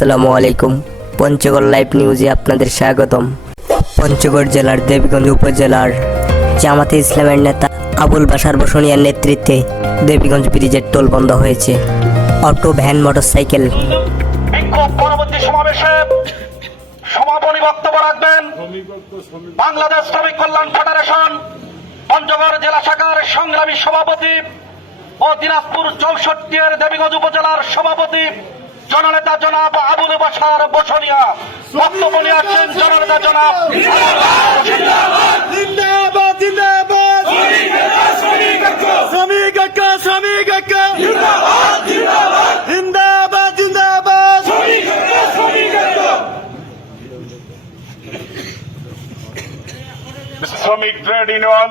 আসসালামু আলাইকুম। পঞ্চগড় লাইভ নিউজে আপনাদের স্বাগতম। পঞ্চগড় জেলার দেবীগঞ্জ উপজেলার জামাতে ইসলামের নেতা আবুল বাসার বসনিয়ার নেতৃত্বে দেবীগঞ্জ ব্রিজের টোল বন্ধ হয়েছে। Auto, van, motorcycle. সমাপনী বাংলাদেশ শ্রমিক কল্যাণ ফেডারেশন, পঞ্চগড় জেলা শাখার সংগ্রামী সভাপতি ও দিনাজপুর চৌষট্টি এর দেবীগঞ্জ উপজেলার সভাপতি জননেতা জনাব আবুল বাসার বসনিয়া বক্তব্য নিয়ে আসছেন জননেতা জনাব শ্রমিক ট্রেড ইউনিয়ন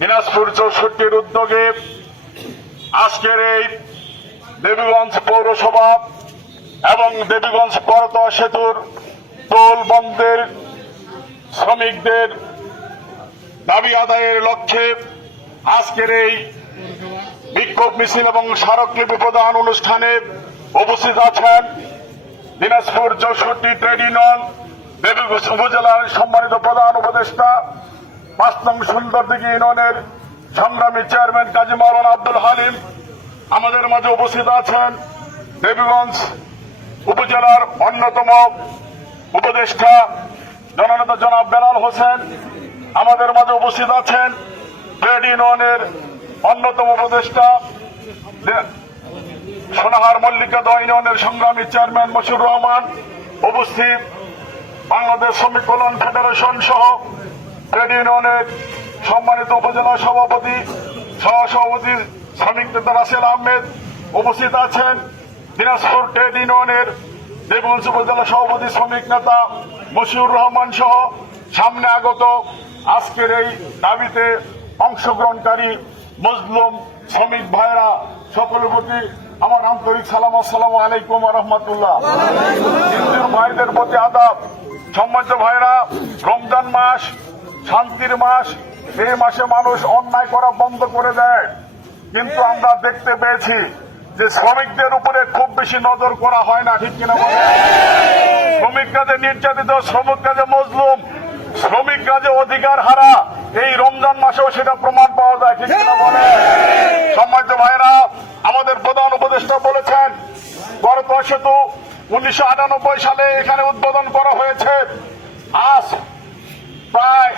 দিনাজপুর চৌষট্টির উদ্যোগে আজকের এই দেবীগঞ্জ পৌরসভা এবং দেবীগঞ্জ করতোয়া সেতুর টোল বন্ধের শ্রমিকদের দাবি আদায়ের লক্ষ্যে আজকের এই বিক্ষোভ মিছিল এবং স্মারকলিপি প্রদান অনুষ্ঠানে উপস্থিত আছেন দিনাজপুর চৌষট্টি ট্রেড ইউনিয়ন দেবীগঞ্জ উপজেলার সম্মানিত প্রধান উপদেষ্টা, পাঁচ নং সুন্দরদিঘি ইউনিয়নের সংগ্রামী চেয়ারম্যান কাজী মাওলানা আব্দুল হালিম। আমাদের মাঝে উপস্থিত আছেন দেবীগঞ্জ উপজেলার অন্যতম উপদেষ্টা জননেতা জনাব বেলাল হোসেন আমাদের মাঝে উপস্থিত আছেন ট্রেড ইউনিয়নের অন্যতম উপদেষ্টা সোনাহার মল্লিকা দহ ইউনিয়নের সংগ্রামী চেয়ারম্যান মশিউর রহমান, উপস্থিত বাংলাদেশ শ্রমিক কল্যাণ ফেডারেশন সহ ট্রেড ইউনিয়নের সম্মানিত উপজেলা সভাপতি সহ সভাপতি শ্রমিক নেতা রাসেল আহমেদ উপস্থিত আছেন। দিনাজপুর ট্রেড ইউনিয়নের দেবগঞ্জ উপজেলা সভাপতি শ্রমিক নেতা মশিউর রহমান সহ সামনে আগত আজকের এই দাবিতে অংশগ্রহণকারী মজলুম শ্রমিক ভাইরা সকলের প্রতি আমার আন্তরিক সালাম, আসসালামু আলাইকুম রহমতুল্লাহ। হিন্দুর ভাইদের প্রতি আদাব। সম্মানিত ভাইরা রমজান মাস, শান্তির মাস, এই মাসে মানুষ অন্যায় করা বন্ধ করে দেয়। কিন্তু আমরা দেখতে পেয়েছি যে শ্রমিকদের উপরে খুব বেশি নজর করা হয় না, ঠিক কিনা বলেন? শ্রমিক কাজে নির্যাতিত শ্রমিক কাজে মজলুম শ্রমিক কাজে অধিকার হারা, এই রমজান মাসেও সেটা প্রমাণ পাওয়া যায়, ঠিক কিনা বলে সম্মানিত ভাইরা আমাদের প্রধান উপদেষ্টা বলেছেন করত সেতু উনিশশো আটানব্বই সালে এখানে উদ্বোধন করা হয়েছে আজ প্রায়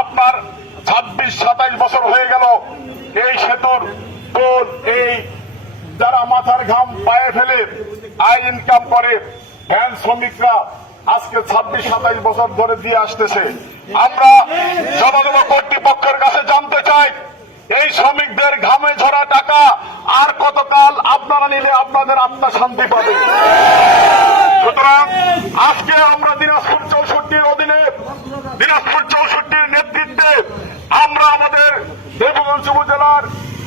আপনার ছাব্বিশ, সাতাইশ বছর হয়ে গেল এই সেতুর টোল এই যারা মাথার ঘাম পায়ে ফেলে আয় ইনকাম করে। ভ্যান শ্রমিকরা আজকে ছাব্বিশ, সাতাইশ বছর ধরে দিয়ে আসতেছে। আমরা জনগণ কর্তৃপক্ষের কাছে জানতে চাই, এই শ্রমিকদের ঘামে ঝরা টাকা আর কতকাল আপনারা নিলে আপনাদের আত্মা শান্তি পাবে? সুতরাং আজকে আমরা দিনাজপুর চৌষট্টির অধীনে, দিনাজপুর চৌষট্টির নেতৃত্বে আমরা আমাদের দেবগঞ্জ উপজেলার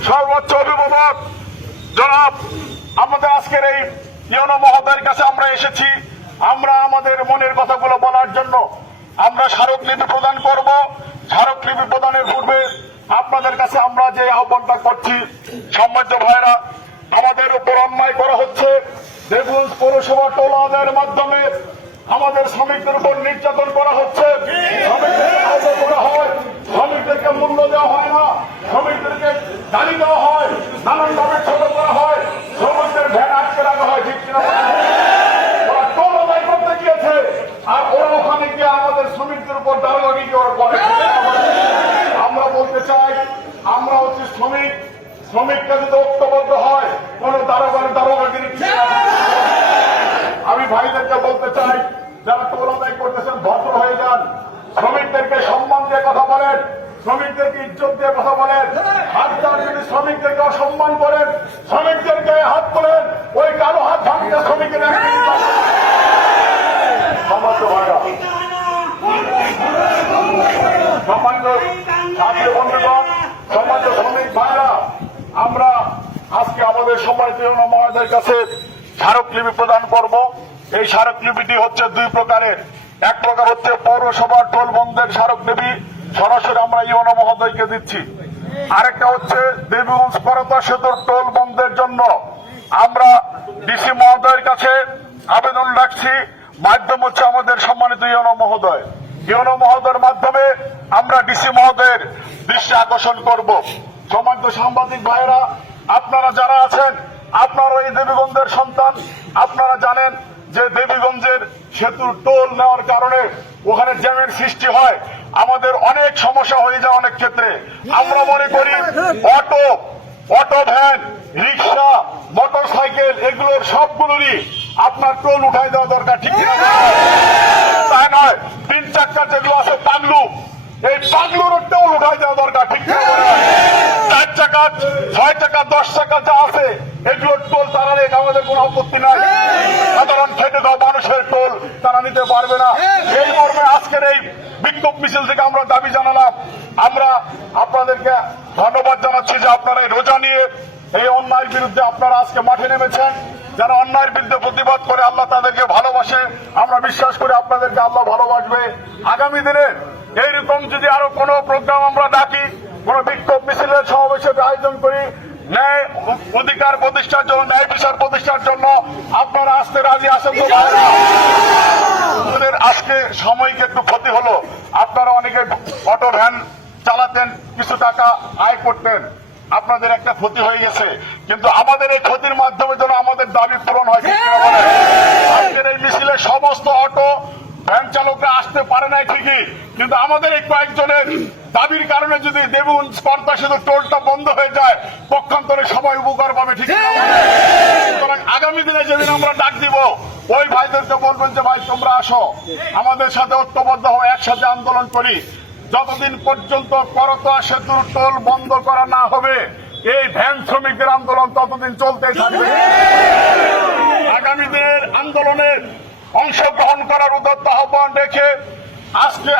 সর্বোচ্চ অভিভাবক জনাব আমাদের আজকের এই ইয়নো মহোদয়ের কাছে আমরা এসেছি। আমরা আমাদের মনের কথাগুলো বলার জন্য আমরা স্মারকলিপি প্রদান করব। স্মারকলিপি প্রদানের পূর্বে আপনাদের কাছে আমরা যে আহ্বানটা করছি, সম্মানিত ভাইরা আমাদের উপর অন্যায় করা হচ্ছে। দেবগঞ্জ পৌরসভা টোল আদায়ের মাধ্যমে আমাদের শ্রমিকদের উপর নির্যাতন করা হচ্ছে শ্রমিকদেরকে আহত করা হয় শ্রমিকদেরকে মূল্য দেওয়া হয় না শ্রমিকদেরকে গালি দেওয়া হয় নানান ভাবে ছোট করা হয় শ্রমিকদের ভ্যান আটকে রাখা হয় ঠিক কিনা বলেন? ওরা টোল আদায় করতে গিয়েছে আর ওরা ওখানে গিয়ে আমাদের শ্রমিকদের উপর দারোগাগি ওরা করে আমরা বলতে চাই, আমরা হচ্ছে শ্রমিক। শ্রমিকরা যদি ঐক্যবদ্ধ হয়, কোন দারোগার দারোগাগিরি আমি ভাইদেরকে বলতে চাই, যারা টোল আদায় করতেছেন, ভদ্র হয়ে যান। শ্রমিকদেরকে সম্মান দিয়ে কথা বলেন, শ্রমিকদেরকে ইজ্জত দিয়ে কথা বলেন। হাত যদি শ্রমিকদেরকে অসম্মান করেন, শ্রমিকদেরকে হাত করেন ওই কালো হাত ভাঙতে শ্রমিকের এক মিনিট লাগে না। সম্মানিত ভাইরা সম্মানিত ছাত্র বন্ধুগণ সম্মানিত শ্রমিক ভাইরা আমরা আমাদের সম্মানিত মহোদয়ের কাছে স্মারকলিপি প্রদান করব। এই স্মারকলিপিটি হচ্ছে দুই প্রকারের। এক প্রকার হচ্ছে পৌরসভার টোল বন্ধের স্মারকলিপি, সরাসরি আমরা ইউনো মহোদয়কে দিচ্ছি। আরেকটা হচ্ছে দেবীগঞ্জ করতা সেতুর টোল বন্ধের জন্য। আমরা ডিসি মহোদয়ের কাছে আবেদন রাখছি মাধ্যম হচ্ছে আমাদের সম্মানিত ইয়নো মহোদয়। ইয়নো মহোদয়ের মাধ্যমে আমরা ডিসি মহোদয়ের দৃষ্টি আকর্ষণ করব। সম্মানিত সাংবাদিক ভাইরা আপনারা যারা আছেন, আপনারা এই দেবীগঞ্জের সন্তান, আপনারা জানেন যে দেবীগঞ্জের সেতুর টোল নেওয়ার কারণে ওখানে জ্যামের সৃষ্টি হয়। আমাদের অনেক সমস্যা হয়ে যায় অনেক ক্ষেত্রে। আমরা মনে করি auto auto van, rickshaw motorcycle এগুলোর সবগুলোরই আপনার টোল উঠাই দেওয়া দরকার, ঠিক কিনা তাই নয় তিন চাক্কা যেগুলো আছে টাংলু এই টাংলুর টোল উঠাই দেওয়া দরকার ঠিক কিনা চার ছয় চাকা দশ চাকা যা আছে, এগুলোর টোল তারা আমাদের কোনো আপত্তি নাই। সাধারণ খেটে দাও মানুষের টোল, তারা নিতে পারবে না। এই মর্মে আজকের এই বিক্ষোভ মিছিল থেকে আমরা দাবি জানালাম। আমরা আপনাদেরকে ধন্যবাদ জানাচ্ছি যে আপনারা এই রোজা নিয়ে এই অন্যায়ের বিরুদ্ধে আপনারা আজকে মাঠে নেমেছেন। যারা অন্যায়ের বিরুদ্ধে প্রতিবাদ করে আল্লাহ তাদেরকে ভালোবাসে, আমরা বিশ্বাস করি আপনাদেরকে আল্লাহ ভালোবাসবে। আগামী দিনে এইরকম যদি আরও কোনো প্রোগ্রাম আমরা ডাকি, কোন বিক্ষোভ মিছিলের সমাবেশের আয়োজন করি, ন্যায় অধিকার প্রতিষ্ঠার জন্য, ন্যায় বিচার প্রতিষ্ঠার জন্য আপনারা আসতে রাজি আসেন তো? আমাদের আজকে সাময়িক একটু ক্ষতি হলো। আপনারা অনেকে অটো ভ্যান চালাতেন, কিছু টাকা আয় করতেন। আপনাদের একটা ক্ষতি হয়ে গেছে। কিন্তু আমাদের এই ক্ষতির মাধ্যমে যেন আমাদের দাবি পূরণ হয় আজকের এই মিছিলে সমস্ত অটো ভ্যান চালকরা আসতে পারে নাই ঠিকই, কিন্তু আমাদের এই কয়েকজনের দাবির কারণে যদি দেবুন কর্তা শুধু টোলটা বন্ধ হয়ে যায়, পক্ষান্তরে সবাই উপকার পাবে ঠিক সুতরাং আগামী দিনে যেদিন আমরা ডাক দিব, ওই ভাইদেরকে বলবেন যে, ভাই, তোমরা আসো। আমাদের সাথে ঐক্যবদ্ধ হয়ে একসাথে আন্দোলন করি। যতদিন পর্যন্ত করতোয়া সেতুর টোল বন্ধ করা না হবে, এই ভ্যান শ্রমিকদের আন্দোলন ততদিন চলতে থাকবে। আগামী দিনের আন্দোলনের অংশগ্রহণ করার উদ্যত আহ্বান রেখে আজকে